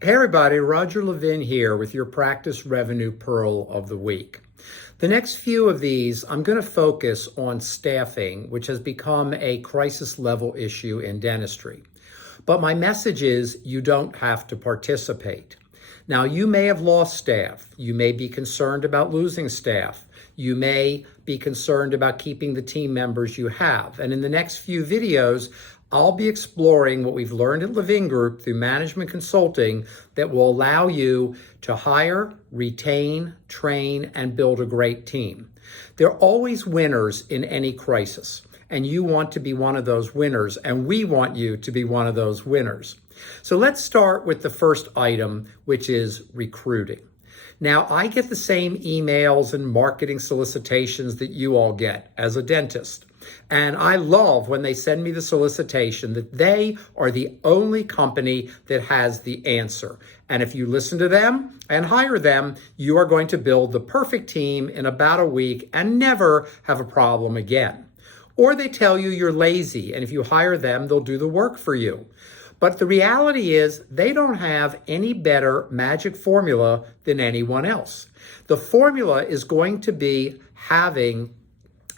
Hey everybody, Roger Levin here with your Practice Revenue Pearl of the Week. The next few of these, I'm going to focus on staffing, which has become a crisis level issue in dentistry. But my message is you don't have to participate. Now, you may have lost staff. You may be concerned about losing staff. You may be concerned about keeping the team members you have. And in the next few videos, I'll be exploring what we've learned at Levin Group through management consulting that will allow you to hire, retain, train, and build a great team. There are always winners in any crisis, and you want to be one of those winners, and we want you to be one of those winners. So let's start with the first item, which is recruiting. Now, I get the same emails and marketing solicitations that you all get as a dentist. And I love when they send me the solicitation that they are the only company that has the answer. And if you listen to them and hire them, you are going to build the perfect team in about a week and never have a problem again. Or they tell you you're lazy, and if you hire them, they'll do the work for you. But the reality is they don't have any better magic formula than anyone else. The formula is going to be having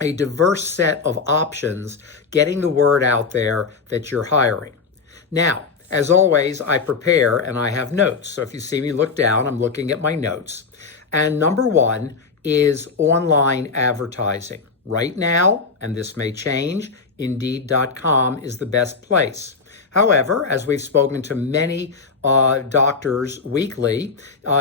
a diverse set of options, getting the word out there that you're hiring. Now, as always, I prepare and I have notes. So if you see me look down, I'm looking at my notes. And number one is online advertising. Right now, and this may change, Indeed.com is the best place. However, as we've spoken to many doctors weekly,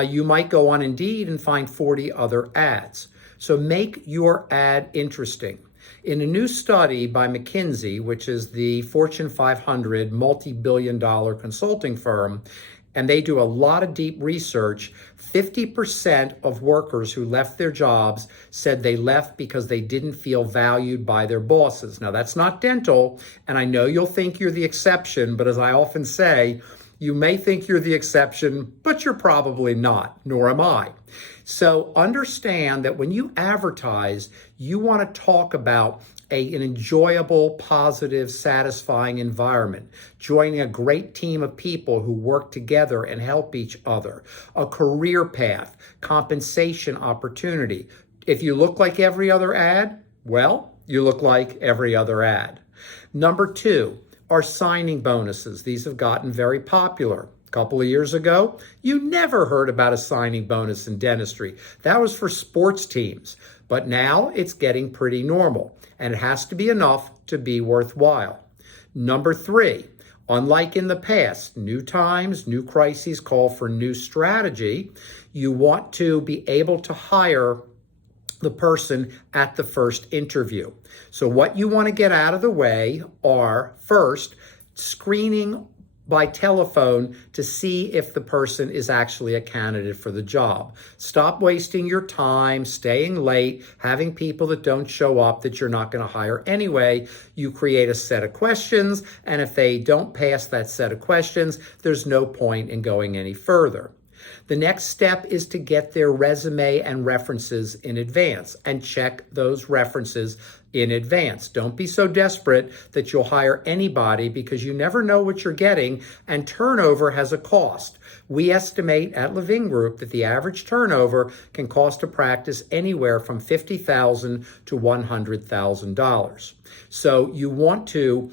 you might go on Indeed and find 40 other ads. So make your ad interesting. In a new study by McKinsey, which is the Fortune 500 multi-billion-dollar consulting firm, and they do a lot of deep research, 50% of workers who left their jobs said they left because they didn't feel valued by their bosses. Now, that's not dental, and I know you'll think you're the exception, but as I often say, you may think you're the exception, but you're probably not, nor am I. So understand that when you advertise, you want to talk about an enjoyable, positive, satisfying environment, joining a great team of people who work together and help each other, a career path, compensation opportunity. If you look like every other ad, well, you look like every other ad. Number two are signing bonuses. These have gotten very popular. A couple of years ago, you never heard about a signing bonus in dentistry. That was for sports teams. But now it's getting pretty normal, and it has to be enough to be worthwhile. Number three, unlike in the past, new times, new crises call for new strategy. You want to be able to hire the person at the first interview. So what you want to get out of the way are, first, screening by telephone to see if the person is actually a candidate for the job. Stop wasting your time, staying late, having people that don't show up that you're not going to hire anyway. You create a set of questions, and if they don't pass that set of questions, there's no point in going any further. The next step is to get their resume and references in advance and check those references in advance. Don't be so desperate that you'll hire anybody because you never know what you're getting, and turnover has a cost. We estimate at Levin Group that the average turnover can cost a practice anywhere from $50,000 to $100,000. So you want to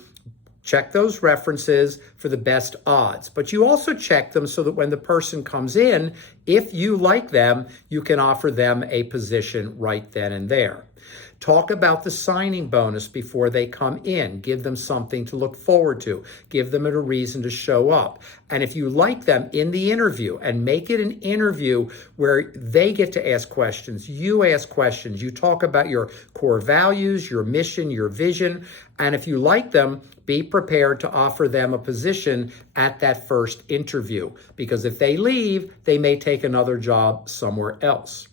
check those references for the best odds, but you also check them so that when the person comes in, if you like them, you can offer them a position right then and there. Talk about the signing bonus before they come in. Give them something to look forward to. Give them a reason to show up. And if you like them in the interview, and make it an interview where they get to ask questions, you ask questions, you talk about your core values, your mission, your vision. And if you like them, be prepared to offer them a position at that first interview, because if they leave, they may take another job somewhere else.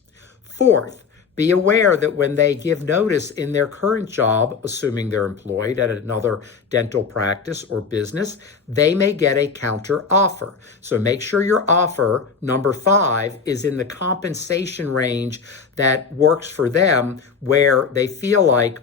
Fourth, be aware that when they give notice in their current job, assuming they're employed at another dental practice or business, they may get a counter offer. So make sure your offer, number 5, is in the compensation range that works for them, where they feel like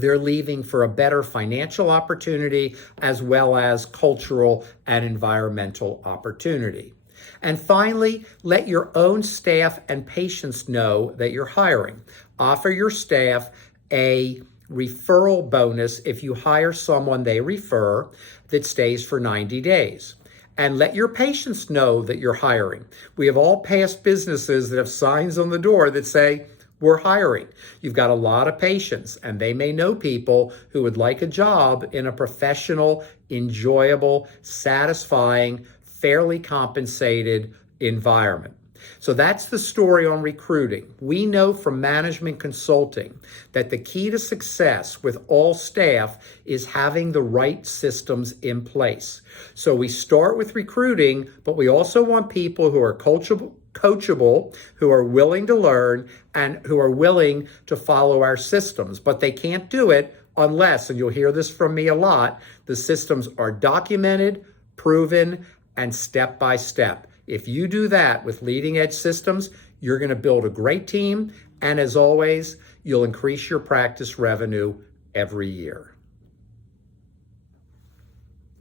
they're leaving for a better financial opportunity as well as cultural and environmental opportunity. And finally, let your own staff and patients know that you're hiring. Offer your staff a referral bonus if you hire someone they refer that stays for 90 days. And let your patients know that you're hiring. We have all past businesses that have signs on the door that say, we're hiring. You've got a lot of patients, and they may know people who would like a job in a professional, enjoyable, satisfying, fairly compensated environment. So that's the story on recruiting. We know from management consulting that the key to success with all staff is having the right systems in place. So we start with recruiting, but we also want people who are coachable, who are willing to learn, and who are willing to follow our systems. But they can't do it unless, and you'll hear this from me a lot, the systems are documented, proven, and step by step. If you do that with leading edge systems, you're going to build a great team. And as always, you'll increase your practice revenue every year.